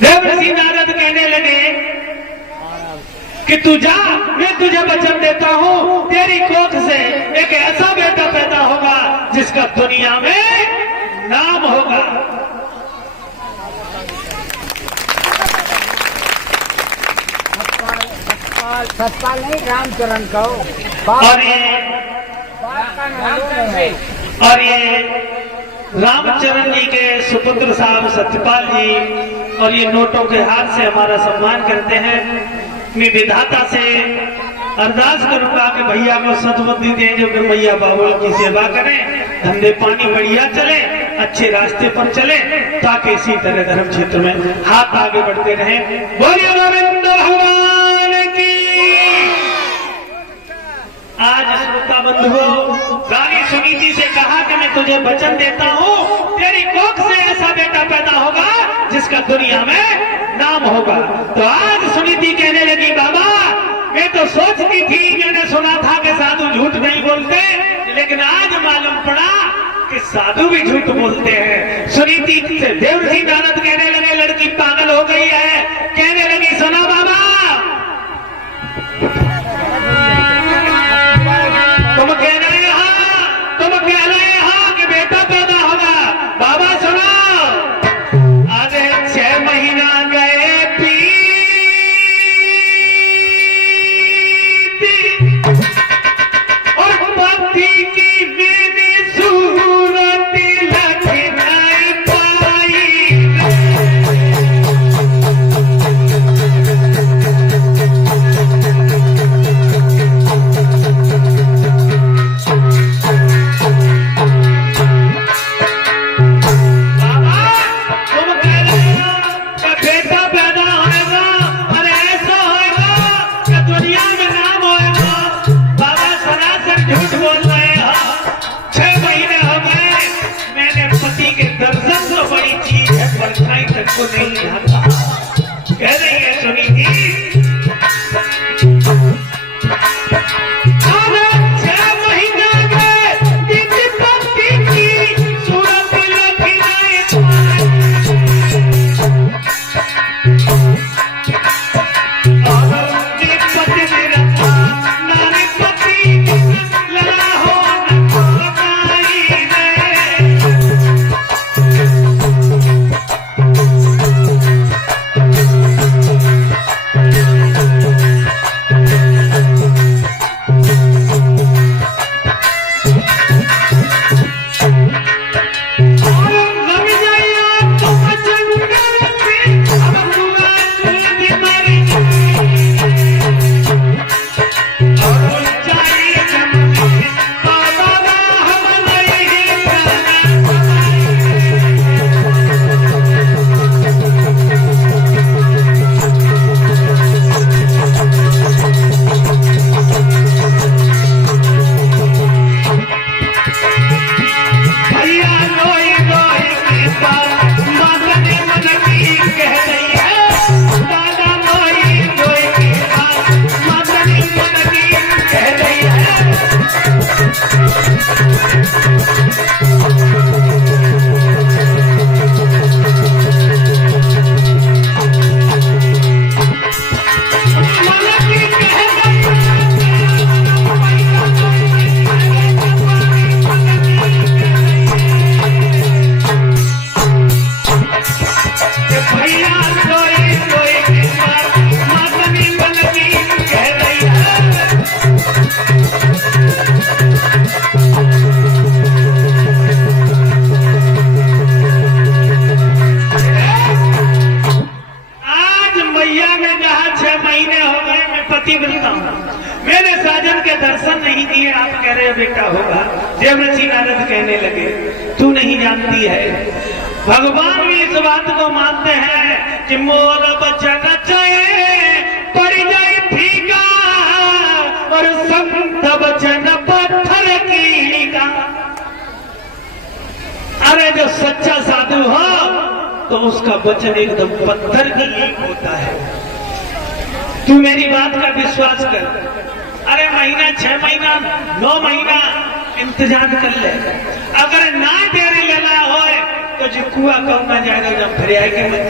देवर्षि नारद कहने लगे कि तू जा, मैं तुझे वचन देता हूं, तेरी कोख से एक ऐसा बेटा पैदा होगा जिसका दुनिया में नाम होगा। सतपाल नहीं, रामचरण कहो। और ये रामचरण जी के सुपुत्र साहब सत्यपाल जी, और ये नोटों के हाथ से हमारा सम्मान करते हैं। मैं विधाता से अरदास करूंगा कि भैया को सद्बुद्धि दें, जो कि भैया बाबुल की सेवा करें, धंधे पानी बढ़िया चले, अच्छे रास्ते पर चले, ताकि इसी तरह धर्म क्षेत्र में हाथ आगे बढ़ते रहें। बोलिए गोविंद भगवान की। आज श्रोता बंधुओं, रानी सुनीति से कहा कि मैं तुझे वचन देता हूं, तेरी कोख से ऐसा बेटा पैदा होगा जिसका दुनिया में नाम होगा। तो आज सुनीति कहने लगी, बाबा मैं तो सोचती थी, मैंने सुना था कि साधु झूठ नहीं बोलते, लेकिन आज मालूम पड़ा कि साधु भी झूठ बोलते हैं। सुनीति से देवर्षि नारद कहने लगे, लड़की पागल हो गई है। कहने लगी, सुना बाबा, तुम कह रहे हाँ कि बेटा पैदा होगा। बाबा सुनो, अरे 6 महीना गए और पति की मेरी सूरत लग नहीं पाई। को नहीं आता, कह रही है सुनीति। बेटा होगा। देवर्षि नारद कहने लगे, तू नहीं जानती है, भगवान भी इस बात को मानते हैं कि मोर बचन चाहे पड़ जाए फीका और संत बचन पत्थर कीगा। अरे जो सच्चा साधु हो तो उसका वचन एकदम पत्थर की ईंट होता है। तू मेरी बात का विश्वास कर। अरे महीना 6 महीना 9 महीना इंतजार कर ले, अगर ना तेरे लला हो तो जो कुआ कहूँ ना जाएगा जब फिर आएगी मत।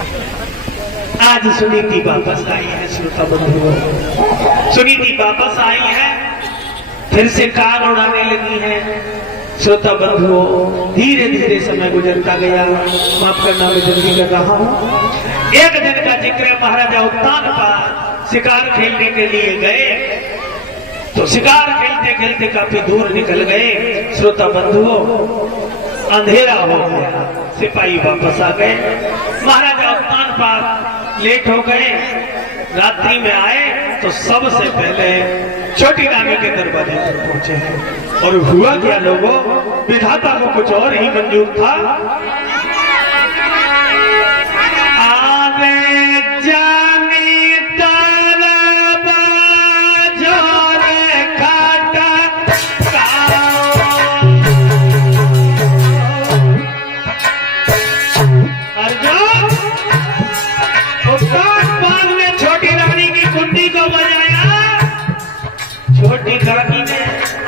आज सुनीति वापस आई है श्रोता बंधुओं, सुनीति वापस आई है, फिर से कार उड़ाने लगी है। श्रोता बंधुओं, धीरे धीरे समय गुजरता गया। माफ करना, मैं जल्दी कर रहा हूं। एक दिन का जिक्र है, महाराजा उत्तानपाद शिकार खेलने के लिए गए, तो शिकार खेलते खेलते काफी दूर निकल गए। श्रोता बंधुओं, अंधेरा हो गया, सिपाही वापस आ गए। महाराजा उत्तानपाद लेट हो गए, रात्रि में आए तो सबसे पहले छोटी रानी के दरवाजे पर पहुंचे हैं। और हुआ क्या लोगों, विधाता को कुछ और ही मंजूर था। आगे जानी छोटी रानी ने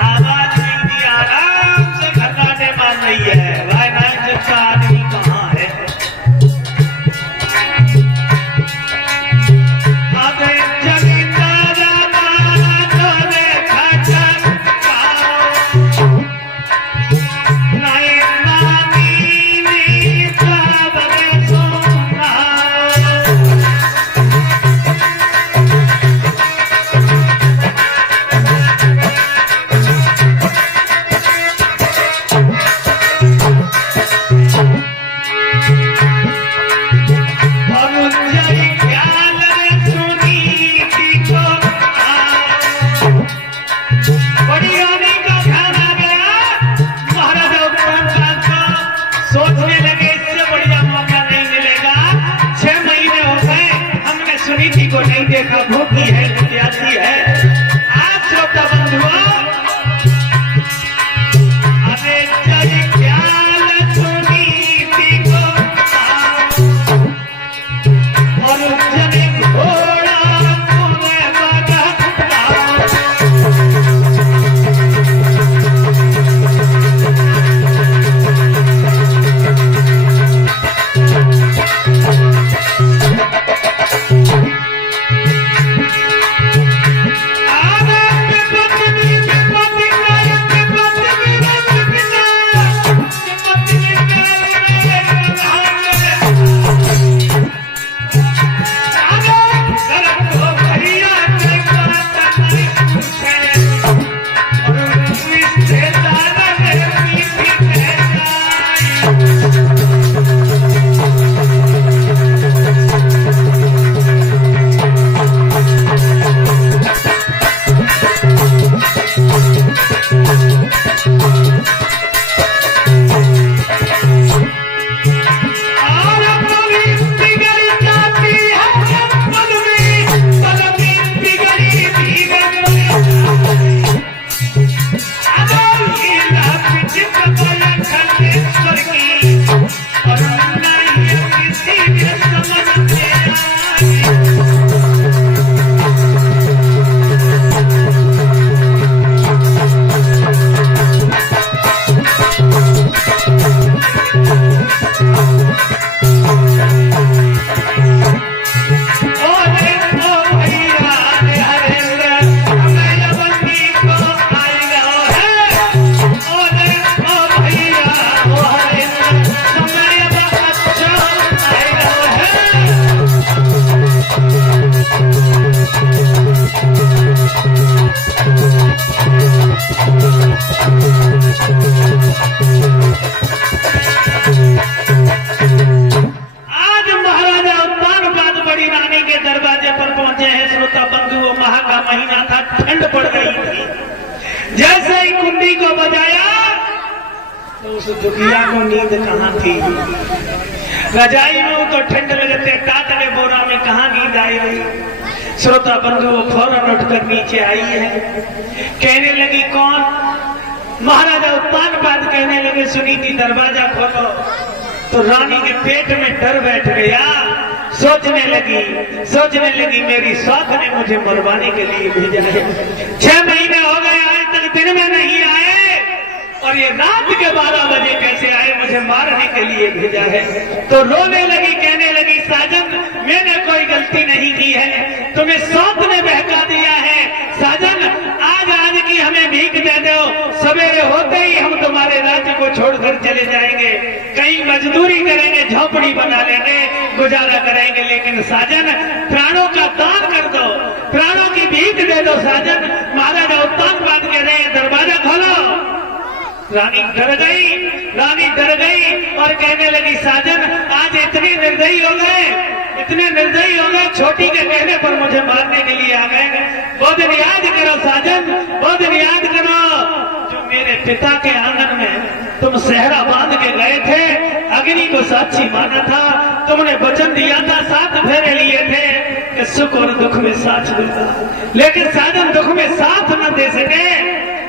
आवाज नहीं दी, आराम से खर्राटे मार रही है। भाई नाइन जिसका आदमी कहाँ है? अबे जमींदार मारे खटक नहीं नानी नी सब सुना। नहीं देखा, भूखी है, प्यासी है। आज श्रोता बंधुओं, अरे जय ख्याल सुनीति को और जन घोड़ा तुम्हें उस दुखिया को नींद कहाँ थी? रजाई में तो ठंड लगते, कातले बोरा में कहाँ नींद आई हुई? श्रोता बंधु फौरन उठकर नीचे आई है, कहने लगी कौन? महाराजा उत्तानपाद कहने लगे सुनीति दरवाजा खोलो। तो रानी के पेट में डर बैठ गया, सोचने लगी मेरी साथ ने मुझे मरवाने के लिए भेजा है। 6 महीने हो गए आज तक दिन में नहीं आए और ये रात के 12 बजे कैसे आए, मुझे मारने के लिए भेजा है। तो रोने लगी, कहने लगी साज गलती नहीं की है, तुम्हें सौंप ने बहका दिया है। साजन आज की हमें भीख दे दो, सवेरे होते ही हम तुम्हारे राज्य को छोड़कर चले जाएंगे, कहीं मजदूरी करेंगे, झोपड़ी बना लेंगे, गुजारा करेंगे। लेकिन साजन प्राणों का दान कर दो, प्राणों की भीख दे दो साजन। महाराजा उत्तान बात कह रहे हैं, दरवाजा खोलो। रानी डर गई और कहने लगी, साजन आज इतने निर्दयी हो गए, इतने निर्दयी हो गए, छोटी के कहने पर मुझे मारने के लिए आ गए। वो दिन याद करो साजन, वो दिन याद करो जो मेरे पिता के आंगन में तुम सेहरा बांध के गए थे, अग्नि को साक्षी माना था, तुमने वचन दिया था, 7 फेरे लिए थे कि सुख और दुख में साथ दूंगा। लेकिन साजन दुख में साथ न दे सके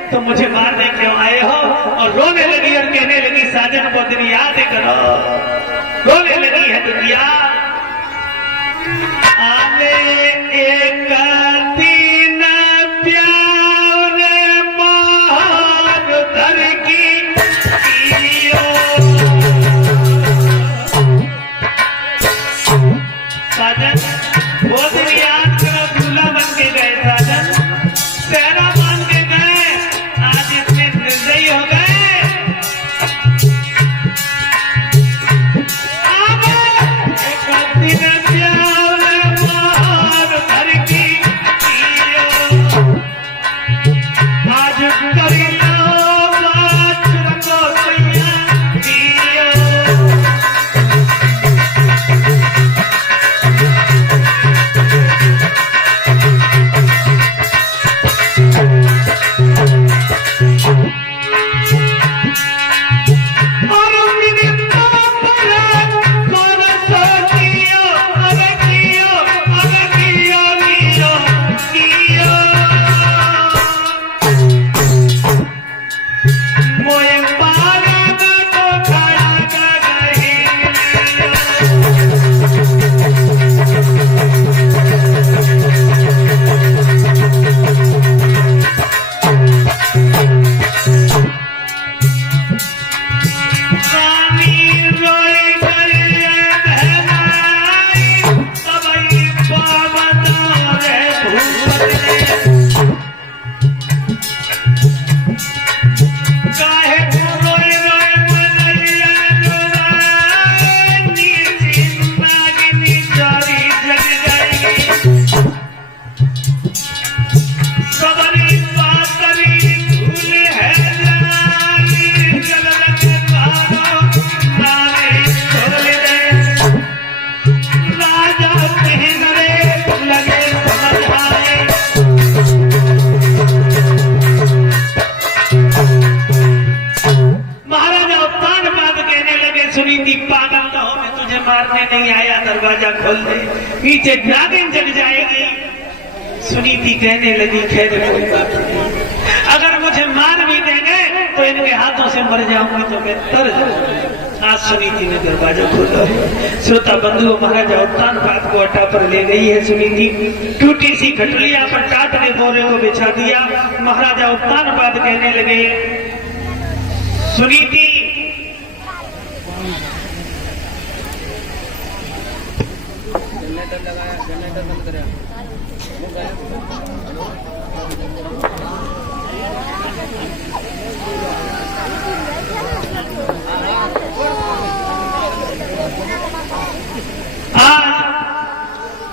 तो मुझे मारने क्यों आए हो? और रोने लगी और कहने लगी, साजन वो दिन याद करो। रोने लगी है दुनिया। आने एक दिन प्यार मान धर की साजन वो दिन याद करो, दूल्हा बन के गए साजन, सेहरा बांध के गए, आज इतने निर्दयी हो गए। एक दिन प्यार मान धर की आज कर लो बात रखो सैया दियो। नहीं आया, दरवाजा खोल दे, नीचे नागिन जग जाएगी। सुनीति कहने लगी, खैर कोई बात नहीं, अगर मुझे मार भी देंगे तो इनके हाथों से मर जाऊंगी तो मैं तर जाऊंगी। आज सुनीति ने दरवाजा खोला है। श्रोता बंधुओं, महाराजा उत्तान पाद को अटा पर ले गई है सुनीति, टूटी सी खटुलिया पर टाट ने बोरे को बिछा दिया। महाराजा उत्तान पाद कहने लगे, सुनीति जनरेटर बंद करे।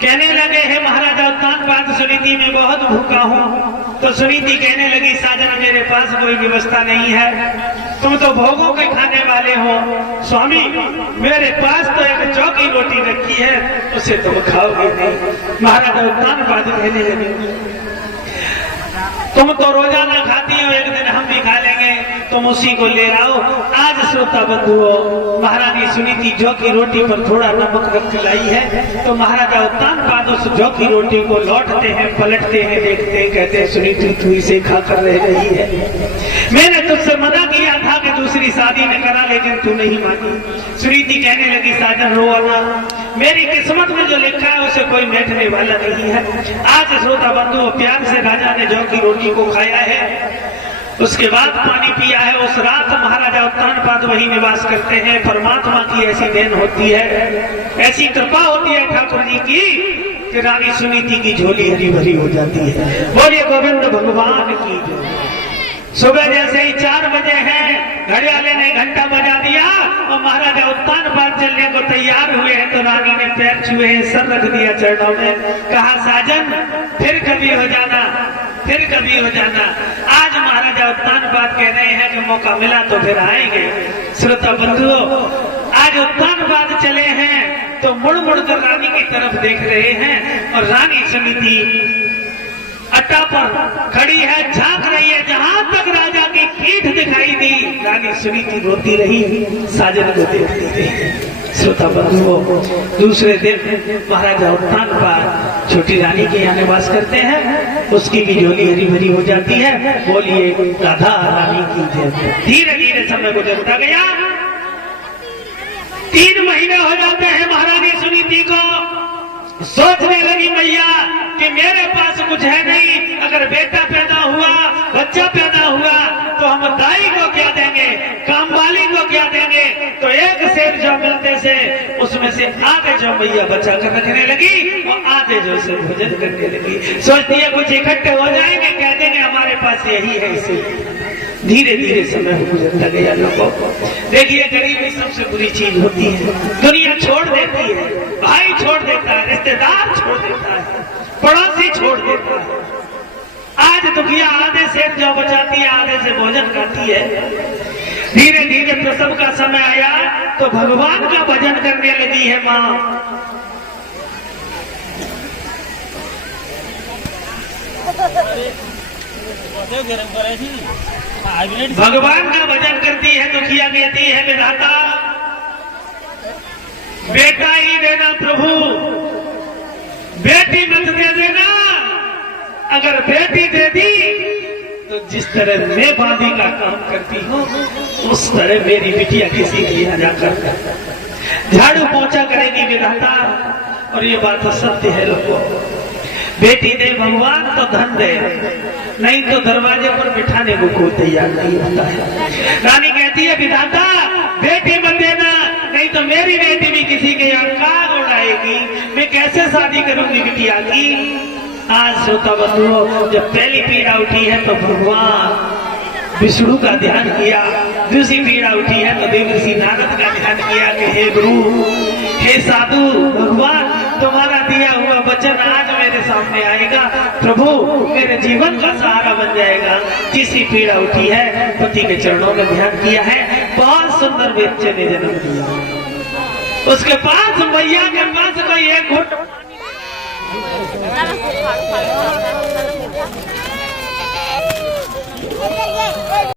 कहने लगे, है महाराजा उत्तान पाद, सुनीति मैं बहुत भूखा हूँ। तो सुनीति कहने लगी, साजन मेरे पास कोई व्यवस्था नहीं है, तुम तो भोगों के खाने वाले हो। स्वामी मेरे पास तो एक चौकी रोटी रखी है, उसे तुम खाओगे नहीं। महाराजा उत्तान पाद कहने लगे, तुम तो रोजाना खाती हो, एक दिन हम भी खा लेंगे, तुम उसी को ले आओ। आज श्रोता बंधुओं, महारानी सुनीति जौ की रोटी पर थोड़ा नमक रख लाई है, तो महाराजा उत्तान पाद उस जौ की रोटी को लौटते हैं, पलटते हैं, देखते हैं, कहते हैं, सुनीति तू इसे खाकर रह रही है, मैंने तुझसे मना किया था कि दूसरी शादी में करा, लेकिन तू नहीं मानी। सुनीति कहने लगी, साजन रो ना, मेरी किस्मत में जो लिखा है उसे कोई बैठने वाला नहीं है। आज श्रोता बंधुओं, प्यार से राजा ने जौ की रोटी को खाया है, उसके बाद पानी पिया है। उस रात महाराजा उत्तान पाद वही निवास करते हैं। परमात्मा की ऐसी देन होती है, ऐसी कृपा होती है ठाकुर जी की कि रानी सुनीति की झोली हरी भरी हो जाती है। बोलिए गोविंद भगवान की जय। सुबह जैसे ही 4 बजे हैं, घड़ियाले ने घंटा बजा दिया और महाराजा उत्तान पाद चलने को तैयार हुए हैं, तो रानी ने पैर छुए, सर रख दिया चरणों में, कहा साजन फिर कभी हो जाना, फिर कभी हो जाना। आज महाराजा उत्तान पाद कह रहे हैं कि मौका मिला तो फिर आएंगे। श्रोता बंधुओं, आज उत्तान पाद चले हैं तो मुड़ मुड़ कर रानी की तरफ देख रहे हैं और रानी सुनीति अट्टा पर खड़ी है, झांक रही है। जहां तक राजा की पीठ दिखाई दी, रानी सुनीति रोती रही, साजन को देखती रही। श्रोता बंधुओं, दूसरे दिन महाराजा उत्तान पाद छोटी रानी के यहाँ निवास करते हैं, उसकी भी झोली हरी भरी हो जाती है। बोलिए राधा रानी की जय। धीरे धीरे समय गुजरता गया, 3 महीने हो जाते हैं। महारानी सुनीति को सोचने लगी मैया कि मेरे पास कुछ है नहीं, अगर बेटा पैदा हुआ, बच्चा पैदा हुआ तो हम दाई को क्या देंगे, कामवाली को क्या देंगे। तो एक सेर जो मिलते से उसमें से आधे जो मैया बचा कर रखने लगी और आधे जो से भोजन करने लगी। सोचती है कुछ इकट्ठे हो जाएंगे, कह देंगे हमारे पास यही है। इसे धीरे धीरे समय गुजरता गया। लोगों को देखिए, गरीबी सबसे बुरी चीज होती है। दुनिया छोड़ देती है, भाई छोड़ देता है, रिश्तेदार छोड़ देता है, पड़ोसी छोड़ देता है। आज दुखिया आधे से जो बचाती है, आधे से भोजन खाती है। धीरे धीरे प्रसव का समय आया तो भगवान का भजन करने लगी है माँ। भगवान का भजन करती है, दुखिया कहती है विधाता बेटा ही देना प्रभु, बेटी मत दे देना। अगर बेटी दे दी तो जिस तरह मैं बांधी का काम करती हूँ, उस तरह मेरी बिटिया किसी के यहाँ जाकर झाड़ू पोंछा करेगी विधाता। और ये बात तो सत्य है लोगों, बेटी दे भगवान तो धन दे, नहीं तो दरवाजे पर बिठाने को कोई तैयार नहीं होता है। रानी कहती है विधाता बेटी मत देना, नहीं तो मेरी बेटी भी किसी के यहाँ कार उड़ाएगी, मैं कैसे शादी करूंगी बिटिया की। आज श्रोता बंधुओं, जब पहली पीड़ा उठी है तो भगवान विष्णु का ध्यान किया, दूसरी पीड़ा उठी है तो देवर्षि नारद का ध्यान किया कि हे गुरु, हे साधु, भगवान तुम्हारा दिया हुआ वचन आज मेरे सामने आएगा, प्रभु मेरे जीवन का सहारा बन जाएगा। तीसरी पीड़ा उठी है, पति के चरणों में ध्यान किया है, बहुत सुंदर बच्चे ने जन्म दिया। उसके पास मैया के पास कोई एक घुट